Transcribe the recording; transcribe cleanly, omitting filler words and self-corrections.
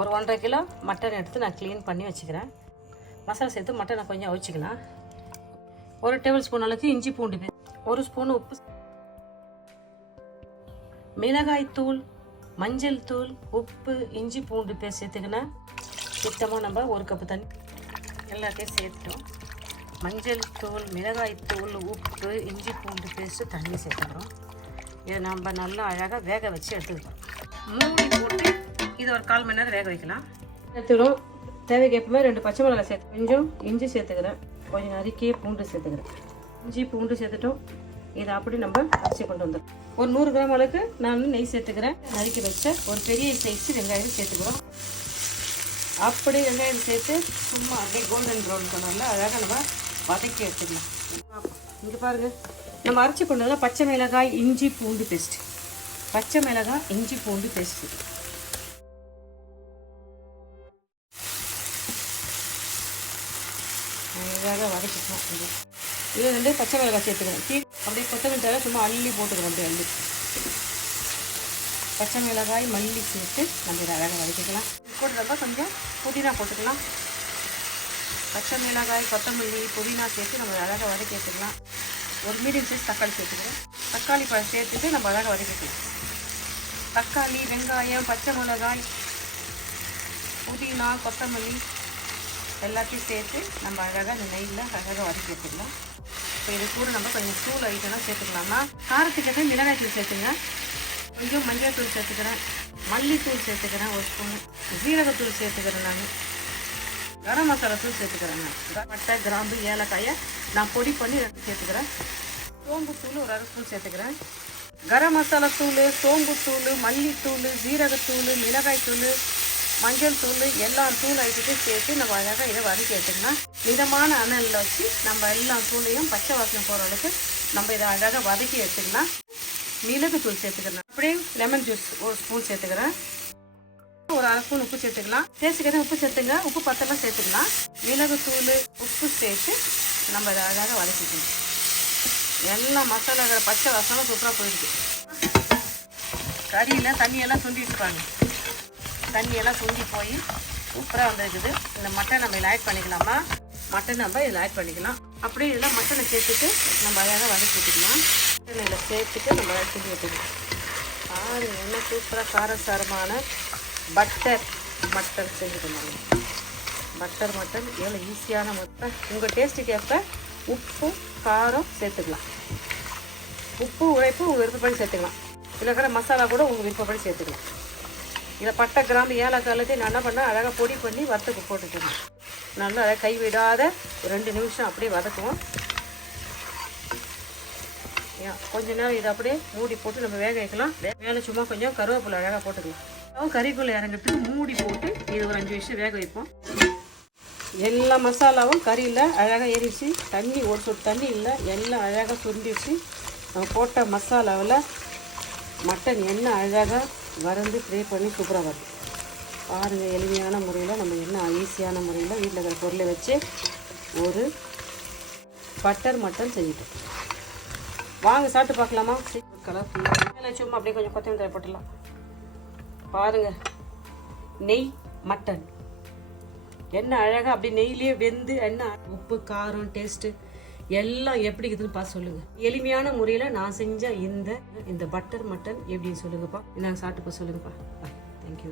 ஒரு 1.5 kilo mutton எடுத்து நான் க்ளீன் பண்ணி வச்சுக்கிறேன். மசாலா சேர்த்து மட்டனை கொஞ்சம் அவிச்சிக்கலாம். 1 டேபிள் ஸ்பூன் அளவுக்கு இஞ்சி பூண்டு பேஸ்ட், 1 ஸ்பூன் உப்பு, மிளகாய் தூள், மஞ்சள் தூள், உப்பு, இஞ்சி பூண்டு பேஸ்ட் சேர்த்துக்கினேன். சுத்தமாக நம்ம 1 கப்பு தண்ணி எல்லாத்தையும் சேர்த்துட்டோம். மஞ்சள் தூள், மிளகாய் தூள், உப்பு, இஞ்சி பூண்டு பேஸ்ட்டு, தண்ணி சேர்த்துக்கிறோம். இதை நம்ம நல்லா அழகாக வேக வச்சு எடுத்துக்கிறோம். மூடி போட்டு இதை ஒரு 1/4 மணி நேரம் வேக வைக்கலாம். எடுத்துக்கிறோம். தேவைக்கு எப்பவுமே 2 பச்சை மிளகாய் சேர்த்து, கொஞ்சம் இஞ்சி சேர்த்துக்கிறேன், கொஞ்சம் நறுக்கிய பூண்டு சேர்த்துக்கிறேன். இஞ்சி பூண்டு சேர்த்துட்டோம். இதை அப்படி நம்ம அரைச்சி கொண்டு வந்துடும். ஒரு 100 கிராம் அளவுக்கு நான் நெய் சேர்த்துக்கிறேன். நறுக்கி வச்ச ஒரு பெரிய சைஸ் வெங்காயம் சேர்த்துக்கிறோம். அப்படி வெங்காயம் சேர்த்து சும்மா அப்படியே கோல்டன் ப்ரௌன் கலரில் அழகாக நம்ம வதக்கி எடுத்துக்கலாம். இங்கே பாருங்கள், நம்ம அரைச்சி கொண்டு வந்தால் பச்சை மிளகாய், இஞ்சி பூண்டு பேஸ்ட்டு, பச்சை மிளகாய், இஞ்சி பூண்டு பேஸ்ட்டு அழகாக வதக்கிக்கலாம். இது 2 பச்சை மிளகாய் சேர்த்துக்கிறேன். அப்படியே கொத்தமல்லி தவிர சும்மா அள்ளி போட்டுக்கிறோம். அப்படியே அள்ளி பச்சை மிளகாய், மல்லி சேர்த்து நம்ம இதை அழகாக வதக்கிக்கலாம். போட்டுறப்ப கொஞ்சம் புதினா போட்டுக்கலாம். பச்சை மிளகாய், கொத்தமல்லி, புதினா சேர்த்து நம்ம அழகாக வதக்கி எடுத்துக்கலாம். ஒரு மீடியம் சைஸ் தக்காளி சேர்த்துக்கிறோம். தக்காளி பழம் சேர்த்துட்டு நம்ம அழகாக வதக்கிக்கலாம். தக்காளி, வெங்காயம், பச்சை மிளகாய், புதினா, கொத்தமல்லி எல்லாத்தையும் சேர்த்து நம்ம அழகாக இந்த நெய்யில் அழகாக வதக்கி எடுத்துக்கலாம். இப்போ இது கூட நம்ம கொஞ்சம் தூள் ஐட்டம்லாம் சேர்த்துக்கலாம்னா, காரத்துக்கு மிளகாய் தூள் சேர்த்துங்க, கொஞ்சம் மஞ்சள் தூள் சேர்த்துக்கிறேன், மல்லித்தூள் சேர்த்துக்கிறேன், 1 ஸ்பூன் ஜீரகத்தூள் சேர்த்துக்கிறேன், நான் கரம் மசாலா தூள் சேர்த்துக்கிறேன். நான் பட்டை, கிராம்பு, ஏலக்காயை நான் பொடி பண்ணி சேர்த்துக்கிறேன். சோம்பு தூள் ஒரு 1/2 ஸ்பூன் சேர்த்துக்கிறேன். கரம் மசாலா தூள், சோம்பு தூள், மல்லித்தூள், ஜீரகத்தூள், மிளகாய் தூள், மஞ்சள் தூள், எல்லா தூள் ஐட்டத்தையும் சேர்த்து நம்ம அழகாக இதை வதக்கி எடுத்துக்கலாம். மிதமான அனலில் வச்சு நம்ம எல்லா தூளையும் பச்சை வாசனை போகிற அளவுக்கு நம்ம இதை அழகாக வதக்கி எடுத்துக்கலாம். மிளகு தூள் சேர்த்துக்கிறேன். அப்படியே லெமன் ஜூஸ் 1 ஸ்பூன் சேர்த்துக்கிறேன். ஒரு 1/2 ஸ்பூன் உப்பு சேர்த்துக்கலாம். டேஸ்ட்டுக்கு உப்பு சேர்த்துங்க, உப்பு பத்தெல்லாம் சேர்த்துக்கலாம். மிளகு தூள், உப்பு சேர்த்து நம்ம இதை அழகாக வதக்கிக்கணும். எல்லா மசாலா பச்சை வாசனை சூப்பராக போயிடுது. கறியில் தண்ணியெல்லாம் சுண்டிட்டுருப்பாங்க. தண்ணியெல்லாம் சுண்டி போய் சூப்பராக வந்துருக்குது. இந்த மட்டன் நம்ம இதில் ஆட் பண்ணிக்கலாமா? மட்டன் நம்ம இதில் ஆட் பண்ணிக்கலாம். அப்படியே இதில் மட்டனை சேர்த்துட்டு நம்ம அழகாக வதக்கி விட்டுக்கலாம். மட்டனை இதில் சேர்த்துட்டு நம்ம செஞ்சு விட்டுக்கலாம். பாருங்கள், என்ன சூப்பராக காரசாரமான பட்டர் மட்டன் செஞ்சுக்கணும். பட்டர் மட்டன் எவ்வளோ ஈஸியான மட்டன். உங்கள் டேஸ்ட்டுக்கு ஏற்ப உப்பு, காரம் சேர்த்துக்கலாம். உப்பு, உழைப்பு உங்கள் விருப்பப்படி சேர்த்துக்கலாம். இதில் இருக்கிற மசாலா கூட உங்கள் விருப்பப்படி சேர்த்துக்கலாம். இதில் பட்டை, கிராம்பு, ஏலக்காய் எல்லாத்தையும் நான் என்ன பண்ணேன், அழகாக பொடி பண்ணி வறுத்துக்கு போட்டுக்கணும். நல்லா அழகாக கைவிடாத 2 நிமிஷம் அப்படியே வதக்குவோம். கொஞ்ச நேரம் இதை அப்படியே மூடி போட்டு நம்ம வேக வைக்கலாம். மேலே சும்மா கொஞ்சம் கருவேப்பிலை அழகாக போட்டுக்கலாம். கறிக்குள்ளே இறங்கிறதுக்கு மூடி போட்டு இது ஒரு 5 நிமிஷம் வேக வைப்போம். எல்லா மசாலாவும் கறியில் அழகாக ஏறிச்சு. தண்ணி ஒரு சொட்டு தண்ணி இல்லை, எல்லாம் அழகாக சுண்டிச்சு. நம்ம போட்ட மசாலாவில் மட்டன் எண்ணெய் அழகாக வறந்து ஃப்ரை பண்ணி சூப்பராக வரும். பாருங்கள், எளிமையான முறையில் நம்ம என்ன ஈஸியான முறையில் வீட்டில் இருக்கிற பொருளை வச்சு ஒரு பட்டர் மட்டன் செஞ்சுட்டோம். வாங்க சாப்பிட்டு பார்க்கலாமா? கலர்ஃபுல்லாக சும்மா அப்படியே கொஞ்சம் கொத்தமல்லி தழை போட்டுடலாம். பாருங்கள், நெய் மட்டன் என்ன அழகாக அப்படி நெய்லேயே வெந்து என்ன உப்பு, காரம், டேஸ்ட்டு எல்லாம் எப்படி இருக்குதுன்னு பார்த்து சொல்லுங்கள். எளிமையான முறையில் நான் செஞ்ச இந்த பட்டர் மட்டன் எப்படின்னு சொல்லுங்கப்பா. நாங்கள் சாப்பிட்டு போய் சொல்லுங்கப்பா. பாய், தேங்க்யூ.